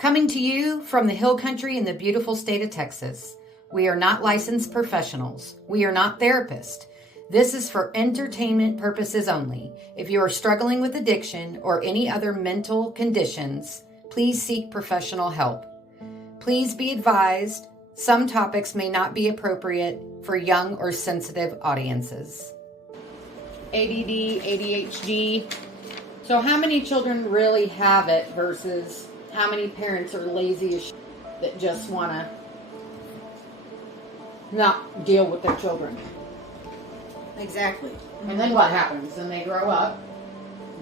Coming to you from the Hill Country in the beautiful state of Texas. We are not licensed professionals. We are not therapists. This is for entertainment purposes only. If you are struggling with addiction or any other mental conditions, please seek professional help. Please be advised, some topics may not be appropriate for young or sensitive audiences. ADD, ADHD. So how many children really have it versus how many parents are lazy as that just want to not deal with their children? Exactly. And then what happens? Then they grow up.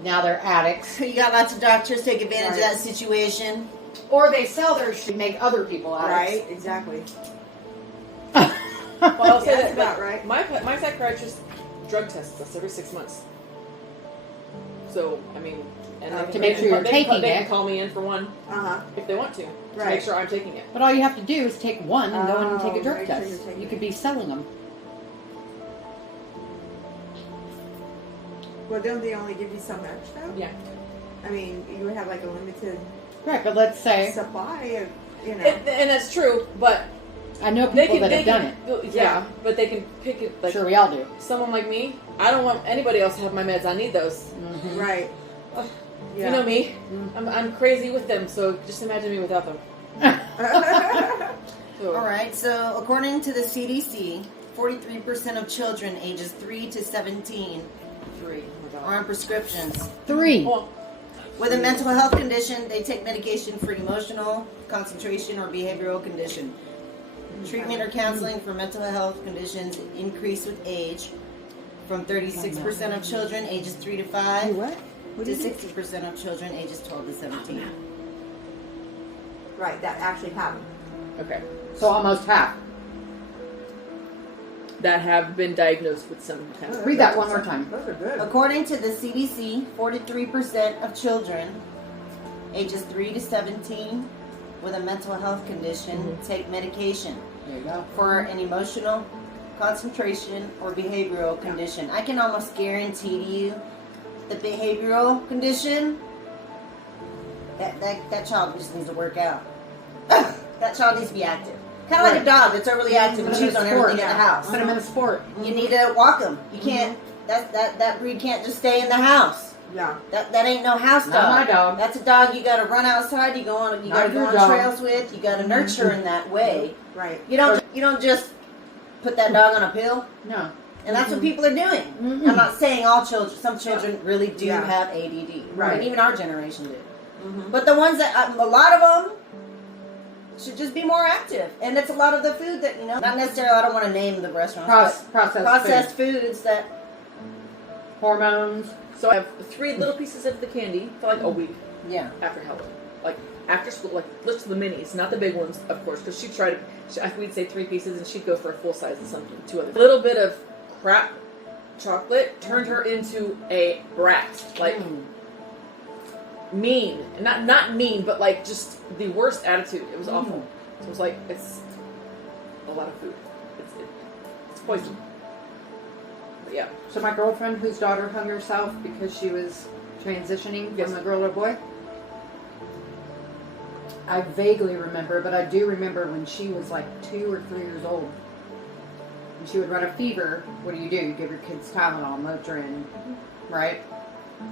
Now they're addicts. You got lots of doctors take advantage of that situation. Or they sell their shit to make other people addicts. Right, exactly. Well, I'll say That's that about right. My psychiatrist drug tests us every 6 months. So, I mean, and To make sure you're taking they it. can call me in for one if they want to Right. make sure I'm taking it. But all you have to do is take one and go in and take a drug make sure test. you're taking You it. could be selling them. Well, don't they only give you so much though? Yeah. I mean, you would have like a limited Right, but let's say, supply of, you know. And that's true, but I know they people can. that They have done can. it. Yeah, but they can pick it. Like Sure, we all do. someone like me, I don't want anybody else to have my meds. I need those. Mm-hmm. Right. Ugh. Yeah. You know me. I'm crazy with them. So just imagine me without them. So, All right, so according to the CDC, 43% of children ages 3 to 17 are on prescriptions. 3. Well, With a mental health condition, they take medication for emotional, concentration, or behavioral condition. Treatment or counseling for mental health conditions increase with age from 36% of children ages 3 to 5 What? to 60% of children ages 12 to 17. Right, that actually happened. okay. So almost half. That have been diagnosed with some kind of. Read that one more time. Those are good. According to the CDC, 43% of children ages 3 to 17 with a mental health condition take medication There you go. for an emotional, concentration, or behavioral condition. I can almost guarantee to you the behavioral condition, that child just needs to work out. That child needs to be active. Kind of like a dog that's overly active and chews on everything in the house. Put them in a sport. You need to walk them. You can't. That breed can't just stay in the house. Yeah. That ain't no house dog. Not my dog. That's a dog you got to run outside. You Not got to go your on dog. trails with. You got to nurture in that way. Right. You don't just put that dog on a pill. No. And that's what people are doing. Mhm. I'm not saying all children. Some children really do Yeah. have ADD. Right. And even our generation did. Mm-hmm. But the ones that a lot of them should just be more active. And it's a lot of the food that not necessarily. I don't want to name the restaurants. but Processed foods that. hormones. So I have 3 little pieces of the candy for like a week Yeah. after Halloween, like after school, like just the minis, not the big ones, of course, because she tried. We'd say 3 pieces, and she'd go for a full size of something, 2 other. A little bit of crap chocolate turned her into a brat, like mean, not mean, but like just the worst attitude. It was awful. So it was like it's a lot of food. It's poison. But yeah. So my girlfriend, whose daughter hung herself because she was transitioning Yes. from a girl to a boy, I vaguely remember, but I do remember when she was like 2 or 3 years old. And she would run a fever. What do? You give your kids Tylenol, Motrin, right?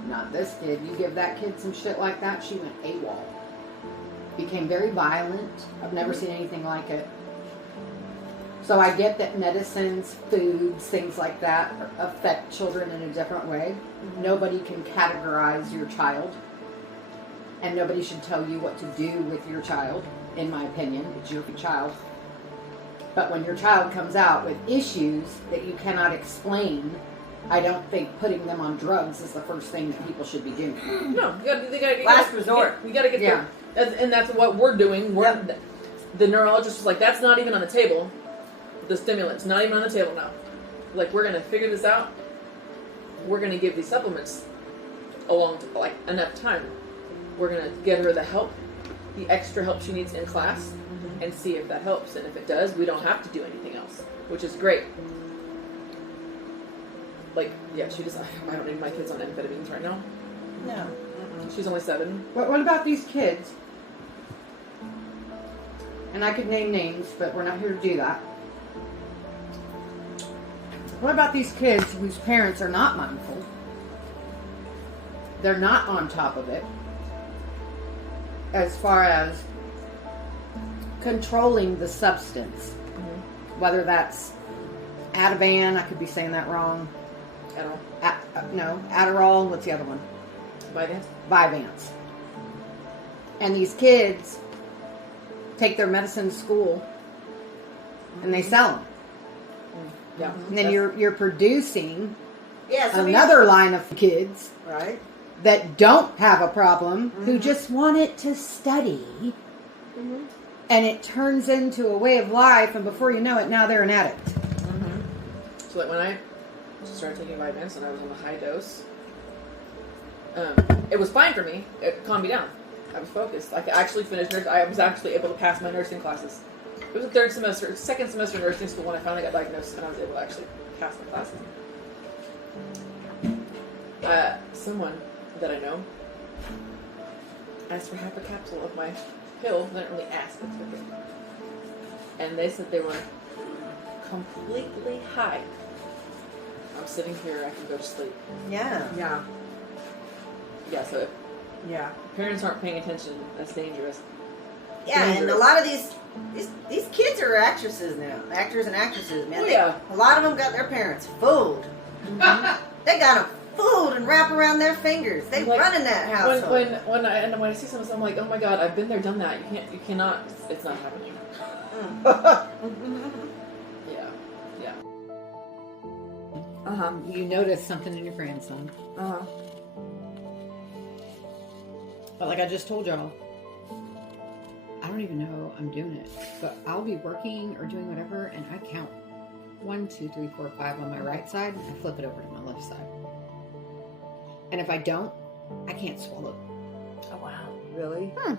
Not this kid. You give that kid some shit like that, she went AWOL. Became very violent. I've never seen anything like it. So I get that medicines, foods, things like that affect children in a different way. Nobody can categorize your child. And nobody should tell you what to do with your child, in my opinion. It's your child. But when your child comes out with issues that you cannot explain, I don't think putting them on drugs is the first thing that people should be doing. No, you gotta Last resort. You gotta get Yeah. and that's what we're doing. The neurologist was like, that's not even on the table. The stimulant's not even on the table now. Like, we're gonna figure this out. We're gonna give these supplements along to, like, enough time. We're gonna get her the help, the extra help she needs in class, and see if that helps. And if it does, we don't have to do anything else, which is great. Like, yeah, I don't need my kids on amphetamines right now. No. She's only 7. What about these kids and I could name names, but we're not here to do that. What about these kids whose parents are not mindful? They're not on top of it as far as controlling the substance. Whether that's Ativan, I could be saying that wrong. Adderall. No, Adderall. What's the other one? Vyvanse. Vyvanse. And these kids take their medicine to school and they sell them. Yeah. And then you're producing Yeah, so another line of kids right. that don't have a problem, who just want it to study. And it turns into a way of life, and before you know it, now they're an addict. So like when I started taking Vyvanse and I was on a high dose, it was fine for me. It calmed me down. I was focused. I could actually finish nursing. I was actually able to pass my nursing classes. It was the second semester of nursing school when I finally got diagnosed, and I was able to actually pass my classes. Someone that I know asked for half a capsule of my pill. They didn't really ask, but took it. And they said they were completely high. I'm sitting here, I can go to sleep. Yeah. Yeah. Yeah, so if Yeah. parents aren't paying attention, that's dangerous. Yeah, and a Dangerous. lot of these kids are actresses now, actors and actresses, man. Oh, They- yeah. a lot of them got their parents fooled. They got them fooled and wrapped around their fingers. They Like, run in that household. When I see something, I'm like, oh my god, I've been there, done that. You cannot. It's not happening. Yeah. You notice something in your grandson. But like I just told y'all, I don't even know I'm doing it. But I'll be working or doing whatever, and I count 1, 2, 3, 4, 5 on my right side, and I flip it over to my left side. And if I don't, I can't swallow. Oh wow. Really? And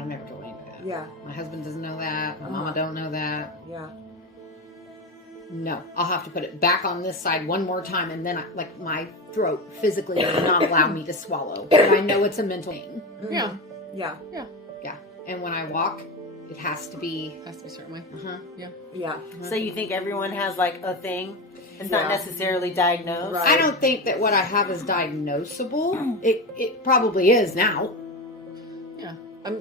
I've never told anybody that. Yeah. My husband doesn't know that. My mama don't know that. Yeah. No, I'll have to put it back on this side one more time, and then my throat physically will not allow me to swallow. And I know it's a mental thing. Yeah. Yeah. Yeah. And when I walk, it has to be. Has to be a certain way. Yeah. So you think everyone has like a thing? It's not Yeah. necessarily diagnosed. Right. I don't think that what I have is diagnosable. It probably is now. Yeah.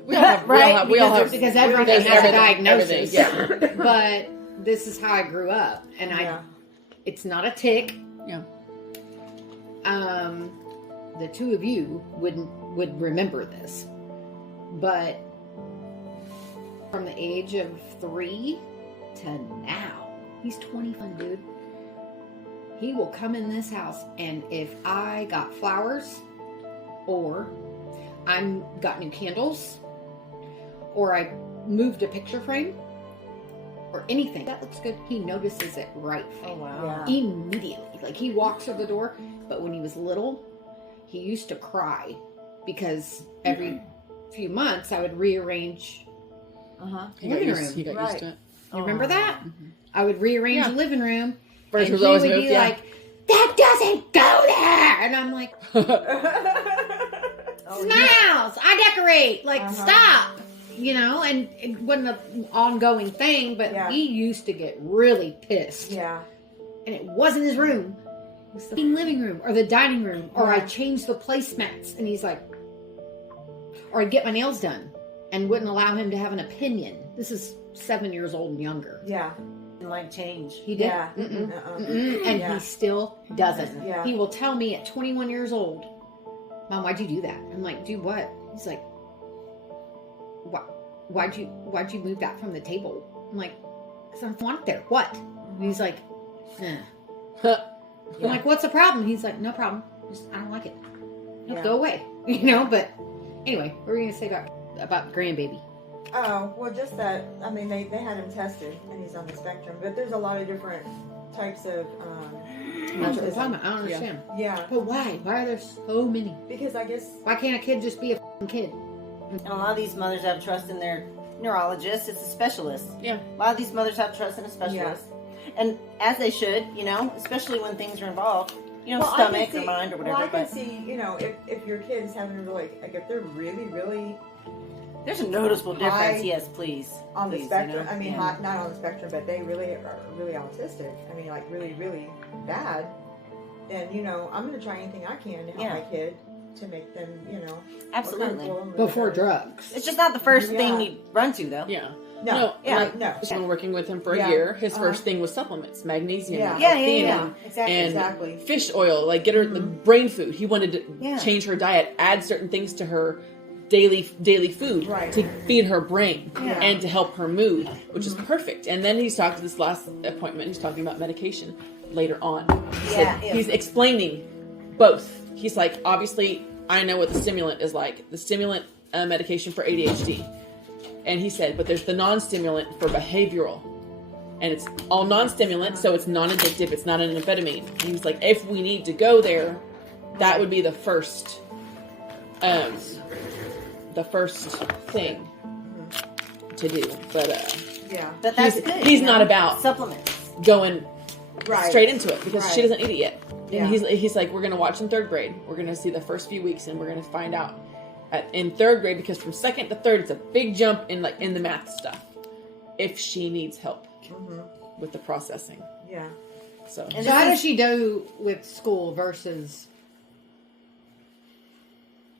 We all have. Right? We all have. Because everything there's has a everything, diagnosis. everything, yeah. But this is how I grew up, and Yeah. it's not a tick. Yeah. The two of you would remember this, but from the age of 3 to now, he's 21, dude. He will come in this house, and if I got flowers, or I got new candles, or I moved a picture frame, or anything that looks good, he notices it right Oh away. wow. Yeah. Immediately. Like, he walks through the door, but when he was little, he used to cry because every few months I would rearrange He got living used, room. he got Right. used to it. You remember that? I would rearrange Yeah. the living room, First and was he always would moved, be yeah. like, "That doesn't go there," and I'm like, Oh, "It's my house. I decorate. Like, stop." You know, and it wasn't an ongoing thing, but Yeah. he used to get really pissed. Yeah. And it wasn't his room. It was the living room or the dining room, or I Yeah. changed the placemats, and he's like, or I'd get my nails done and wouldn't allow him to have an opinion. This is 7 years old and younger. Yeah. Didn't like change. He did. Yeah. Mm-mm. Uh-uh. Mm-mm. And Yeah. he still doesn't. Yeah. He will tell me at 21 years old, "Mom, why'd you do that?" I'm like, "Do what?" He's like, Why'd you move that from the table?" I'm like, "Because I don't want it there." "What?" And he's like, "Eh." I'm like, "What's the problem?" He's like, "No problem. Just, I don't like it. Yeah. Go away." You know, but anyway, what were we going to say about grandbaby? Oh, well, just that, I mean, they had him tested, and he's on the spectrum, but there's a lot of different types of, That's what we're talking about. I don't understand. yeah, But why? Why are there so many? because I guess, Why can't a kid just be a f***ing kid? And a lot of these mothers have trust in their neurologist. It's a specialist. Yeah. A lot of these mothers have trust in a specialist. And as they should, you know, especially when things are involved, you know, well, I stomach can or see, mind or whatever. well, I can but see, you know, if your kid's having a really, like, if they're really, really, There's a noticeable difference. high Yes, please. on the Please, spectrum. you know? I mean, Yeah. not on the spectrum, but they really are really autistic. I mean, like really, really bad. Then I'm going to try anything I can to help Yeah. my kid to make them, more Absolutely. comfortable and Before better. drugs. It's just not the first Yeah. thing you run to, though. Yeah. No, Yeah. Like, no. I've been working with him for a Yeah. year. His Uh-huh. first thing was supplements, magnesium, Yeah. and Yeah, L-theanine, Exactly. and Exactly. fish oil. Like get her the brain food. He wanted to Yeah. change her diet, add certain things to her daily food Right. to feed her brain Yeah. and to help her mood, which is perfect. And then he's talked to this last appointment. He's talking about medication later on. Yeah, So yeah. he's explaining both. He's like, obviously, I know what the stimulant is like. The stimulant medication for ADHD. And he said, but there's the non-stimulant for behavioral. And it's all non-stimulant, so it's non-addictive. It's not an amphetamine. And he was like, if we need to go there, that would be the first thing to do. But Yeah. But that's He's- good. he's not about- supplements. going Right. straight into it because she Right. doesn't eat it yet. And Yeah. he's like, we're gonna watch in third grade. We're gonna see the first few weeks, and we're gonna find out in third grade, because from second to third, it's a big jump in the math stuff. If she needs help with the processing, Yeah. so And So how this does she do with school versus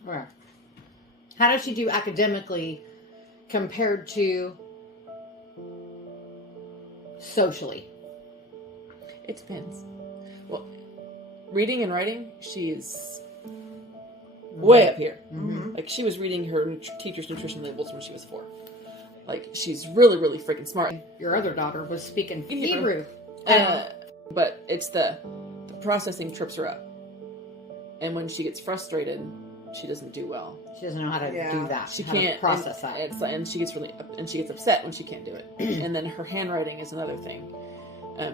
where? How does she do academically compared to socially? it depends. Well, reading and writing, she's way up here. Mm-hmm. Like she was reading her teacher's nutrition labels when she was 4. Like she's really, really freaking smart. Your other daughter was speaking Hebrew. Hebrew. But it's the processing trips her up, and when she gets frustrated, she doesn't do well. She doesn't know how to Yeah. do that. She how to can't process and that. It's and she gets upset when she can't do it. And then her handwriting is another thing.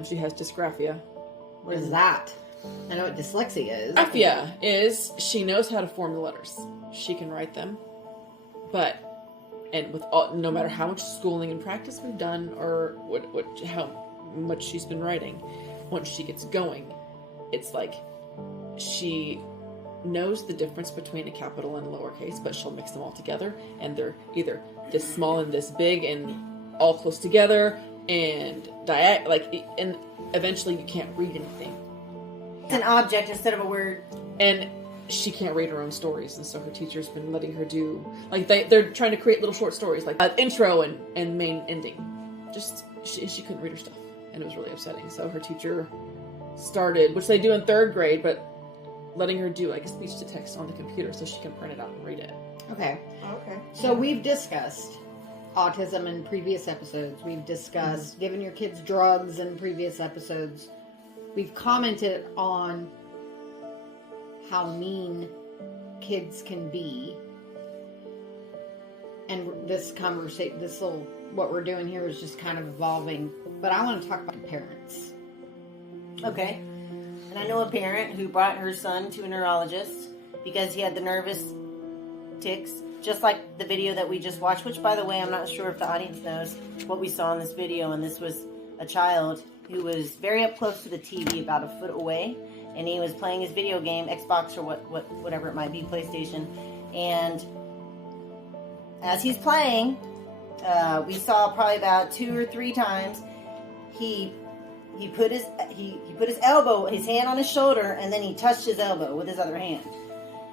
She has dysgraphia. What is that? I know what dyslexia is. Dysgraphia is she knows how to form the letters. She can write them, but no matter how much schooling and practice we've done, or how much she's been writing, once she gets going, it's like she knows the difference between a capital and a lowercase, but she'll mix them all together, and they're either this small and this big and all close together, and and eventually you can't read anything. It's an object instead of a word. And she can't read her own stories, and so her teacher's been letting her do they're trying to create little short stories, like intro and main ending. Just she couldn't read her stuff, and it was really upsetting. So her teacher started, which they do in third grade, but letting her do like a speech to text on the computer so she can print it out and read it. Okay. Okay. So we've discussed autism in previous episodes. We've discussed giving your kids drugs in previous episodes. We've commented on how mean kids can be. And this what we're doing here is just kind of evolving. But I want to talk about parents. Okay. And I know a parent who brought her son to a neurologist because he had the nervous tics, just like the video that we just watched, which, by the way, I'm not sure if the audience knows what we saw in this video. And this was a child who was very up close to the TV, about a foot away, and he was playing his video game, Xbox or whatever it might be, PlayStation. And as he's playing, we saw probably about 2 or 3 times he put his hand on his shoulder, and then he touched his elbow with his other hand.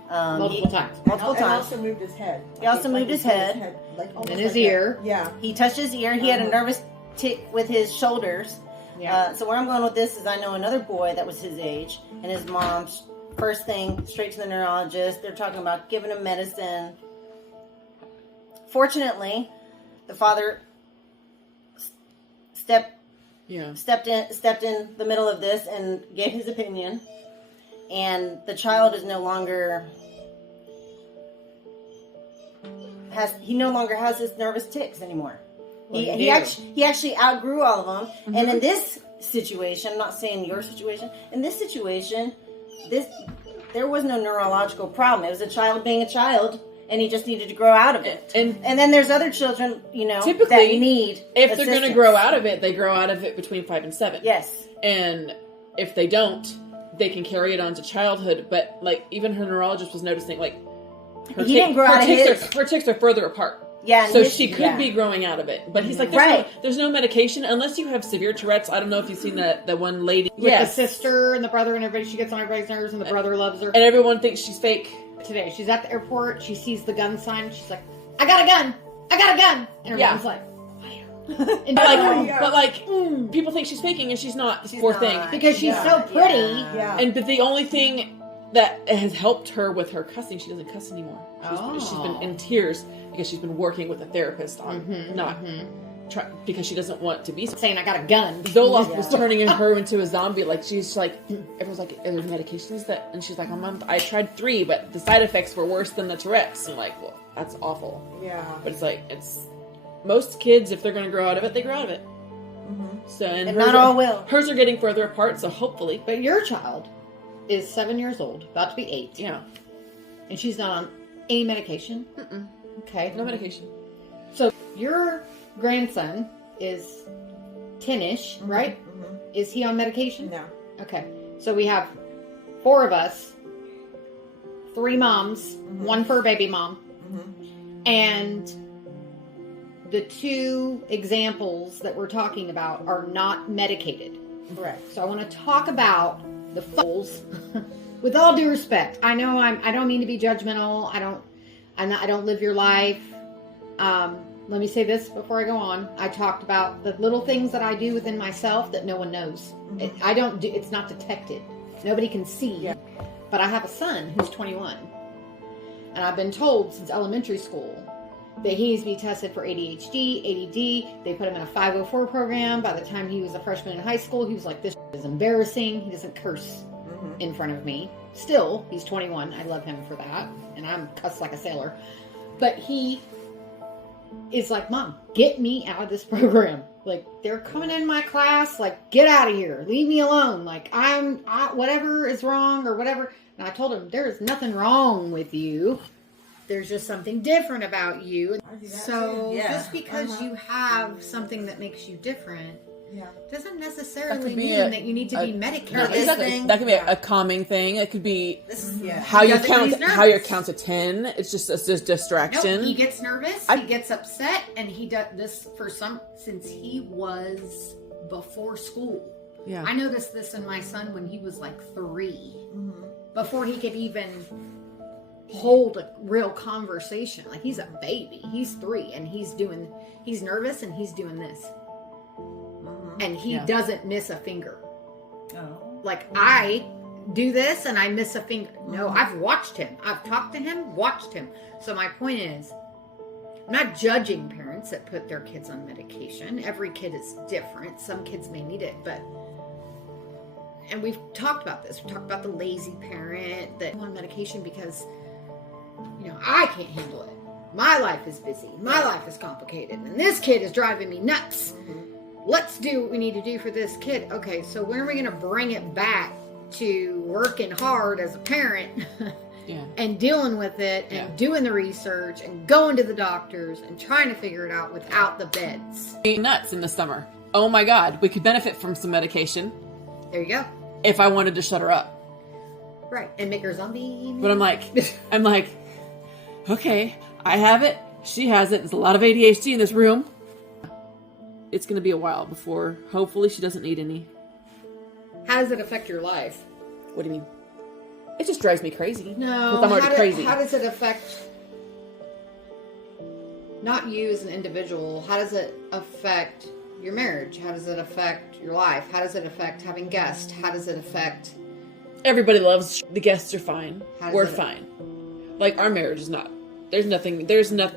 Multiple times. Multiple And times. also moved his head. He also moved his head. almost In his like ear. that. Yeah. He touched his ear. He had a nervous tick with his shoulders. Yeah. So where I'm going with this is I know another boy that was his age, and his mom, first thing, straight to the neurologist. They're talking about giving him medicine. Fortunately, the father stepped in the middle of this and gave his opinion, and the child is no longer has his nervous tics anymore. He actually outgrew all of them. Mm-hmm. And in this situation, I'm not saying your situation, in this situation, there was no neurological problem. It was a child being a child, and he just needed to grow out of it. And then there's other children, typically, that need if they're going to grow out of it, they grow out of it between 5 and 7. Yes. And if they don't, they can carry it on to childhood. But even her neurologist was noticing, he didn't grow out of his. Her tics are further apart. Yeah. So she could be growing out of it. But he's like, Right. there's no medication unless you have severe Tourette's. I don't know if you've seen that one lady. With the sister and the brother and everybody, she gets on everybody's nerves and the brother loves her. And everyone thinks she's fake. Today, she's at the airport, she sees the gun sign, she's like, I got a gun! I got a gun! And everyone's like, and people think she's faking and she's not. This poor not. thing. because she's so pretty. But the only thing that has helped her with her cussing, she doesn't cuss anymore. She's been in tears because she's been working with a therapist on because she doesn't want to be saying I got a gun. Zoloft was turning her into a zombie. Like she's like, everyone's like, are there medications that? And she's like, I tried 3, but the side effects were worse than the Tourette's. And like, well, that's awful. Yeah. But it's like most kids, if they're going to grow out of it, they grow out of it. So And not all will. Hers are getting further apart, so hopefully. But your child is 7 years old, about to be 8. Yeah. And she's not on any medication. Okay. No medication. So your grandson is 10-ish, right? Is he on medication? No. Okay. So we have 4 of us, 3 moms, 1 fur baby mom, and the 2 examples that we're talking about are not medicated. Correct. So I want to talk about the fools with all due respect. I know I don't mean to be judgmental. I don't live your life. Let me say this before I go on. I talked about the little things that I do within myself that no one knows. It's not detected. Nobody can see. Yeah. But I have a son who's 21. And I've been told since elementary school that he needs to be tested for ADHD, ADD. They put him in a 504 program. By the time he was a freshman in high school, he was like, this is embarrassing. He doesn't curse in front of me. Still, he's 21. I love him for that. And I'm cussed like a sailor. But he is like, Mom, get me out of this program. Like, they're coming in my class. Like, get out of here. Leave me alone. Like, whatever is wrong or whatever. And I told him, there is nothing wrong with you. There's just something different about you. So just because you have something that makes you different doesn't necessarily mean that you need to be medicated. Exactly. That could be a calming thing. It could be how He you does it when he's count nervous. to 10. It's just a distraction. No, he gets nervous, he gets upset, and he does this since he was before school. Yeah. I noticed this in my son when he was like 3. Before he could even hold a real conversation. Like, he's a baby. He's 3 and he's nervous and he's doing this. And he doesn't miss a finger. Like, I do this and I miss a finger. No, I've watched him. I've talked to him, watched him. So my point is, I'm not judging parents that put their kids on medication. Every kid is different. Some kids may need it, and we've talked about this. We talked about the lazy parent that on medication because, I can't handle it. My life is busy. My life is complicated. And this kid is driving me nuts. Let's do what we need to do for this kid. Okay, so when are we going to bring it back to working hard as a parent and dealing with it and doing the research and going to the doctors and trying to figure it out without the beds? Nuts in the summer. Oh my God, we could benefit from some medication. There you go. If I wanted to shut her up. Right, and make her zombie. But I'm like, okay, I have it. She has it. There's a lot of ADHD in this room. It's going to be a while before, hopefully, she doesn't need any. How does it affect your life? What do you mean? It just drives me crazy. No, I'm already crazy. How does it affect not you as an individual? How does it affect your marriage? How does it affect your life? How does it affect having guests? How does it affect... Everybody loves the guests are fine. How does We're it- fine. Like, our marriage is not. It doesn't.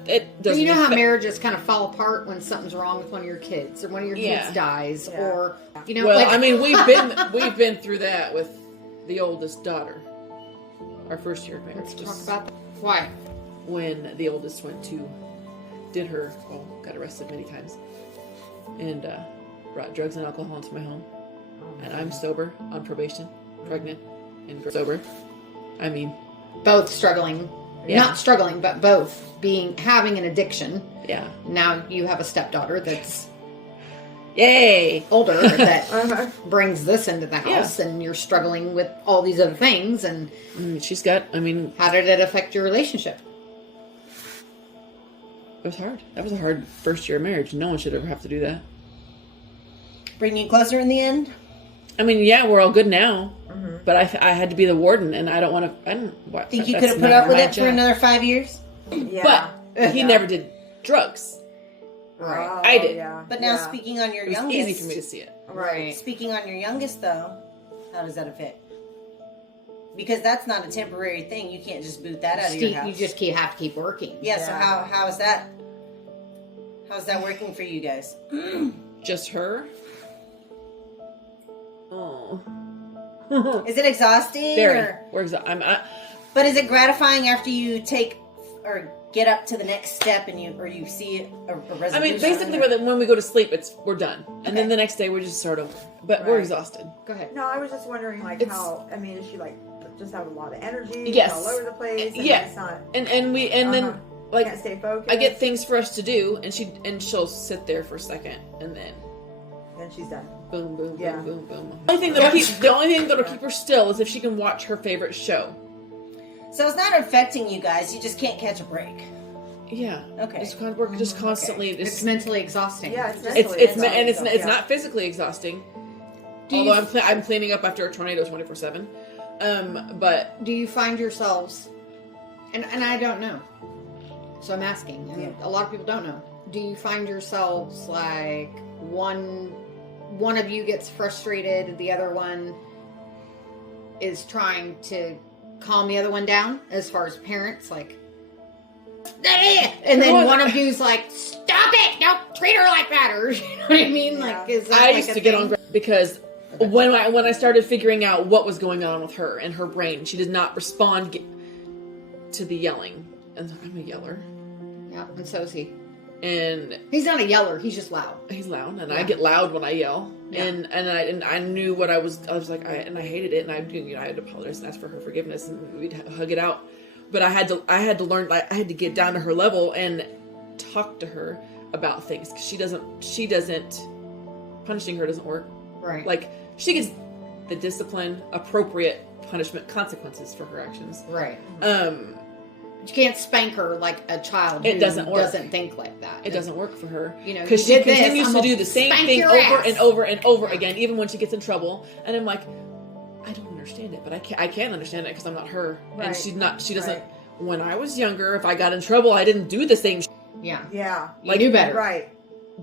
It doesn't. You know how affect- marriages kind of fall apart when something's wrong with one of your kids, or one of your kids dies, or Well, like, I mean, we've been through that with the oldest daughter. Our first year of marriage. Let's talk about that. Why? When the oldest got arrested many times, and brought drugs and alcohol into my home, and I'm sober, on probation, pregnant, and sober. I mean, Both struggling. Yeah. Not struggling, but both having an addiction. yeah. Now you have a stepdaughter that's Yay! older that brings this into the house, and you're struggling with all these other things. And She's got. I mean, how did it affect your relationship? It was hard. That was a hard first year of marriage. No one should ever have to do that. Bring you closer in the end? I mean, yeah, we're all good now, but I had to be the warden, and I don't want to. I don't Think you could have put up with it for another 5 years? Yeah. But he never did drugs. Right. Oh, I did. Yeah. But now yeah. speaking on your It was youngest, easy for me to see it. Right. speaking on your youngest though, how does that affect? Because that's not a temporary thing. You can't just boot that out of your house. You just have to keep working. Yeah. So Yeah. how is that? How's that working for you guys? Just her. Oh. Is it exhausting? Very. Or, but is it gratifying after you take or get up to the next step and you see a resolution? I mean, basically, or- when we go to sleep, we're done, and Okay. then the next day we're just sort of, but we're Right. exhausted. Go ahead. No, I was just wondering, like, It's- how, I mean, is she, like, just have a lot of energy? Yes. All over the place? And Yeah. It's not, And Uh-huh. then like can't stay focused? I get things for us to do, and she'll sit there for a second, and then And she's done. boom, boom, Yeah. boom, boom, boom. The only thing that'll keep her still is if she can watch her favorite show. So it's not affecting you guys. You just can't catch a break. Yeah. Okay. We're just constantly. It's mentally exhausting. Yeah, it's It's mentally exhausting, it's yeah. not physically exhausting. Do you Although I'm cleaning up after a tornado 24/7. But Do you find yourselves, and I don't know, so I'm asking, and a lot of people don't know. Do you find yourselves like one of you gets frustrated, the other one is trying to calm the other one down, as far as parents, like, and then one of you's like, stop it, don't treat her like that, or you know what I mean? Yeah. Like, is that I like used a to get thing? on because when I started figuring out what was going on with her and her brain, she did not respond to the yelling, and I'm a yeller, Yeah, and so is he. and He's not a yeller. He's just loud. he's loud, and Yeah. I get loud when I yell, Yeah. and I knew what I was like, I hated it, and I had to apologize and ask for her forgiveness, and we'd hug it out. But I had to learn, like, I had to get down to her level and talk to her about things, because she doesn't punishing her doesn't work. Right. Like, she gets the discipline, appropriate punishment, consequences for her actions. Right. But You can't spank her like a child. It who doesn't work. Doesn't think like that. it doesn't work for her. You know, Because you she did this, continues I'm to gonna do the same spank thing your over ass. and over and over Yeah. again, even when she gets in trouble. And I'm like, I don't understand it, but I can't understand it because I'm not her. Right. And she doesn't. Right. When I was younger, if I got in trouble, I didn't do the same. Yeah. Yeah. Like, You knew better. Right.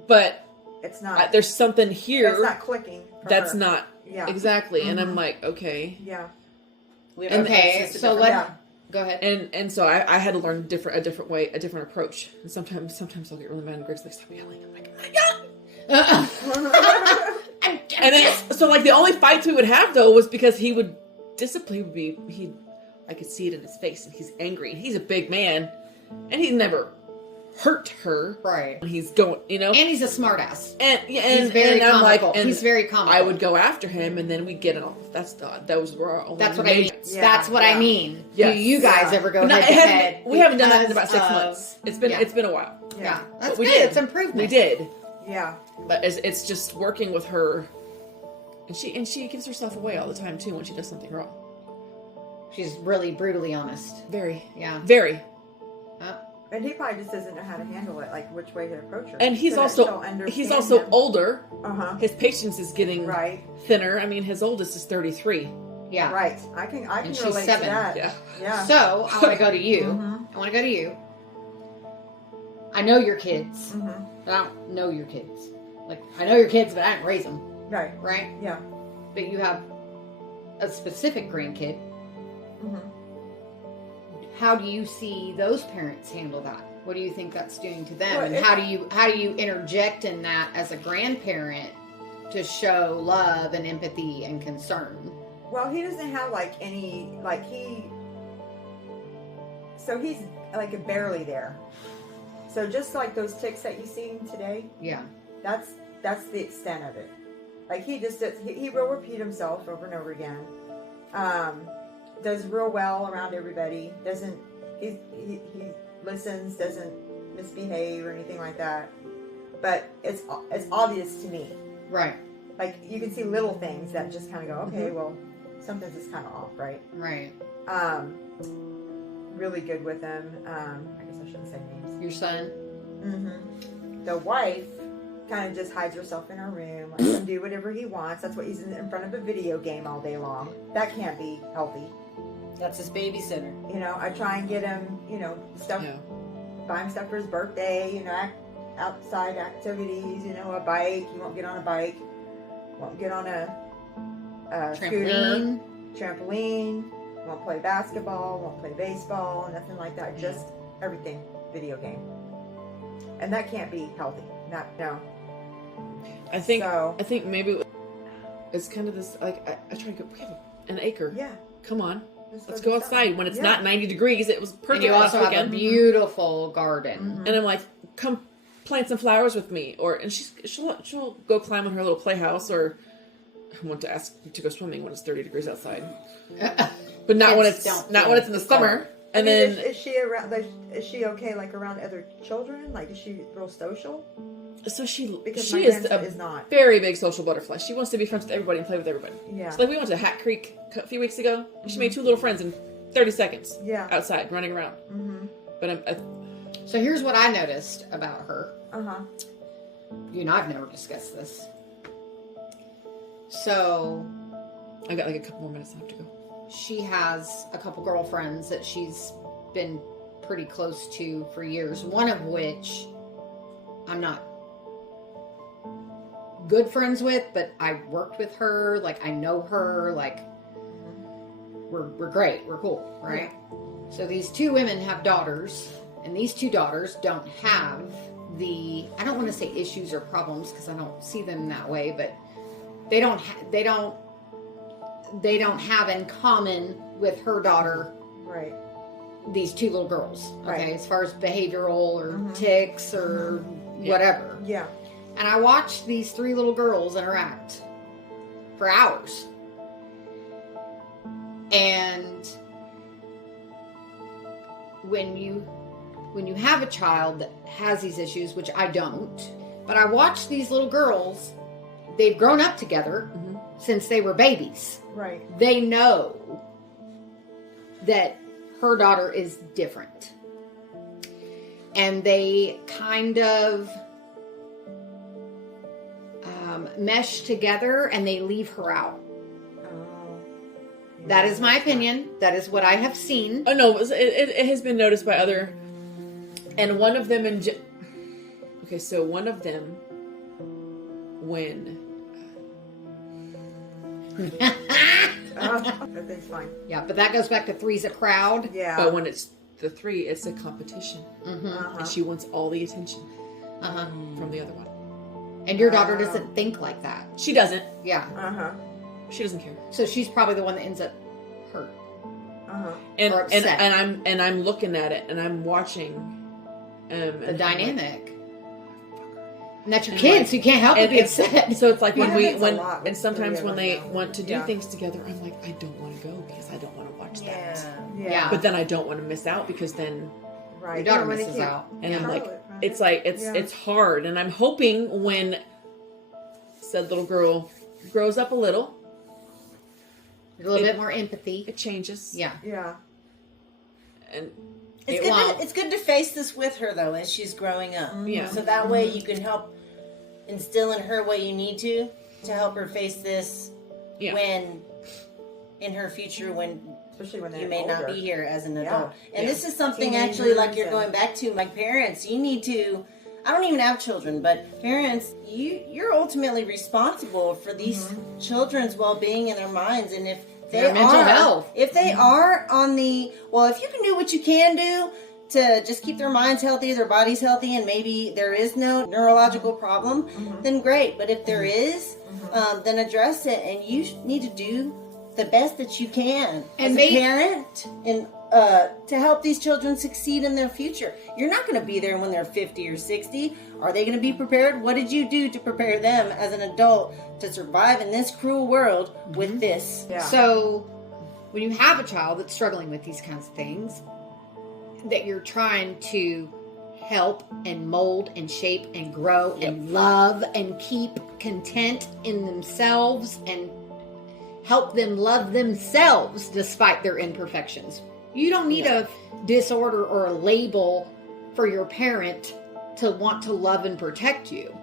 But It's not. there's something It's here not clicking. for that's her. not Yeah. exactly. And I'm Mhm. like, okay. Yeah. We have Okay, access to so different- let go ahead. And so I had to learn a different way, a different approach. And sometimes I'll get really mad, and Greg's like, stop yelling. I'm like, and then so like the only fights we would have though was because he would discipline me. I could see it in his face, and he's angry. He's a big man, and he never hurt her. Right. When he's going, you know, And he's a smartass. and He's very and I'm like, comical. and He's very comical. I would go after him, and then we get it all. Those were our only That's what I mean. Yeah, That's what I yeah. mean. Yes. Do you guys Yeah. ever go But not- head to it hasn't- head? we haven't done that in because about 6 of- months. Yeah. It's been a while. Yeah, that's But we good. did. It's improvement. We did. Yeah. But it's just working with her, and she gives herself away all the time too when she does something wrong. She's really brutally honest. Very, Yeah. very. And he probably just doesn't know how to handle it, like which way to approach her. And he's So that also she'll understand he's also him. older. Uh-huh. His patience is getting Right. thinner. I mean, his oldest is 33. Yeah. Right. I can And she's relate 7. to that. Yeah. Yeah. So I want to go to you. Mhm. I want to go to you. I know your kids, Mhm. but I don't know your kids. Like, I know your kids, but I didn't raise them, Right. right? Yeah. But you have a specific grandkid. Mhm. How do you see those parents handle that? What do you think that's doing to them? Well, And how do you interject in that as a grandparent to show love and empathy and concern? Well, he doesn't have like any so he's like barely there. So just like those ticks that you seen today, Yeah. that's the extent of it. Like he just does, he will repeat himself over and over again. Does real well around everybody. Doesn't he listens, doesn't misbehave or anything like that. But it's obvious to me. Right. Like you can see little things that just kind of go, okay, well, something's just kind of off, right? Right. Really good with them. I guess I shouldn't say names. Your son? The wife kind of just hides herself in her room, lets him do whatever he wants. That's what he's in front of a video game all day long. That can't be healthy. That's his babysitter. You know, I try and get him, stuff, buy him stuff for his birthday, outside activities, a bike. He won't get on a bike, won't get on a trampoline, won't play basketball, won't play baseball, nothing like that. Just everything video game. And that can't be healthy. No. I think maybe it's kind of this, like, I try to go, we have an acre. Yeah. Come on. Let's go outside when it's not 90 degrees. It was perfect. And you also have a beautiful garden. And I'm like, come plant some flowers with me. And she'll go climb on her little playhouse, or I want to ask to go swimming when it's 30 degrees outside. But not when it's in the summer. And then is she around? Is she okay? Like around other children? Like is she real social? So she my is grandson is not. very big social butterfly. She wants to be friends with everybody and play with everybody. Yeah. So like we went to Hat Creek a few weeks ago. And she made 2 little friends in 30 seconds. Yeah. Outside running around. But So here's what I noticed about her. You and I've never discussed this. So I've got like a couple more minutes. I have to go. she has a couple girlfriends that she's been pretty close to for years. One of which I'm not good friends with, but I worked with her. Like I know her. Like we're great. We're cool, right? So these 2 women have daughters, and these 2 daughters don't have I don't want to say issues or problems because I don't see them that way, but they don't have in common with her daughter, right? These 2 little girls, okay, Right. as far as behavioral or tics or whatever. Yeah. And I watched these 3 little girls interact for hours. And when you have a child that has these issues, which I don't, but I watched these little girls, they've grown up together since they were babies. Right. They know that her daughter is different. And they kind of mesh together and they leave her out. That is my opinion. That is what I have seen. Oh no, it has been noticed by other, and one of them okay, so one of them when Everything's fine. Yeah, but that goes back to three's a crowd. Yeah. but when it's the 3, it's a competition, and she wants all the attention from the other one. And your daughter doesn't think like that. She doesn't. Yeah. She doesn't care. So she's probably the one that ends up hurt. And Or upset. I'm looking at it and I'm watching The and dynamic. And that's your kids, so you can't help but and be it's upset. so it's like Yeah, when that's a lot with and sometimes three of when them they now. want to do Yeah. things together, I'm like, I don't want to go because I don't want to watch that. Yeah. But then I don't want to miss out because then Right. Your daughter You know, when misses they out. and I'm like, Charlotte, right? it's like Yeah. it's hard, and I'm hoping when said little girl grows up a little, A little bit more empathy. it changes. Yeah. Yeah. And It's good to face this with her though as she's growing up. Yeah. So that way you can help instill in her what you need to help her face this yeah. when in her future when Especially when they're you may older. not be here as an Yeah. adult. And Yeah. this is something Teenagers actually like you're and- going back to my parents. You need to I don't even have children, but parents, you're ultimately responsible for these children's well-being and their minds. And if they Their mental are, health. if they are on the if you can do what you can do to just keep their minds healthy, their bodies healthy, and maybe there is no neurological problem, then great. But if there is, then address it, and you need to do the best that you can And as they- a parent and to help these children succeed in their future. You're not going to be there when they're 50 or 60. Are they going to be prepared? What did you do to prepare them as an adult to survive in this cruel world with this? Yeah. So, when you have a child that's struggling with these kinds of things, that you're trying to help and mold and shape and grow and love and keep content in themselves and help them love themselves despite their imperfections. You don't need a disorder or a label for your parent to want to love and protect you.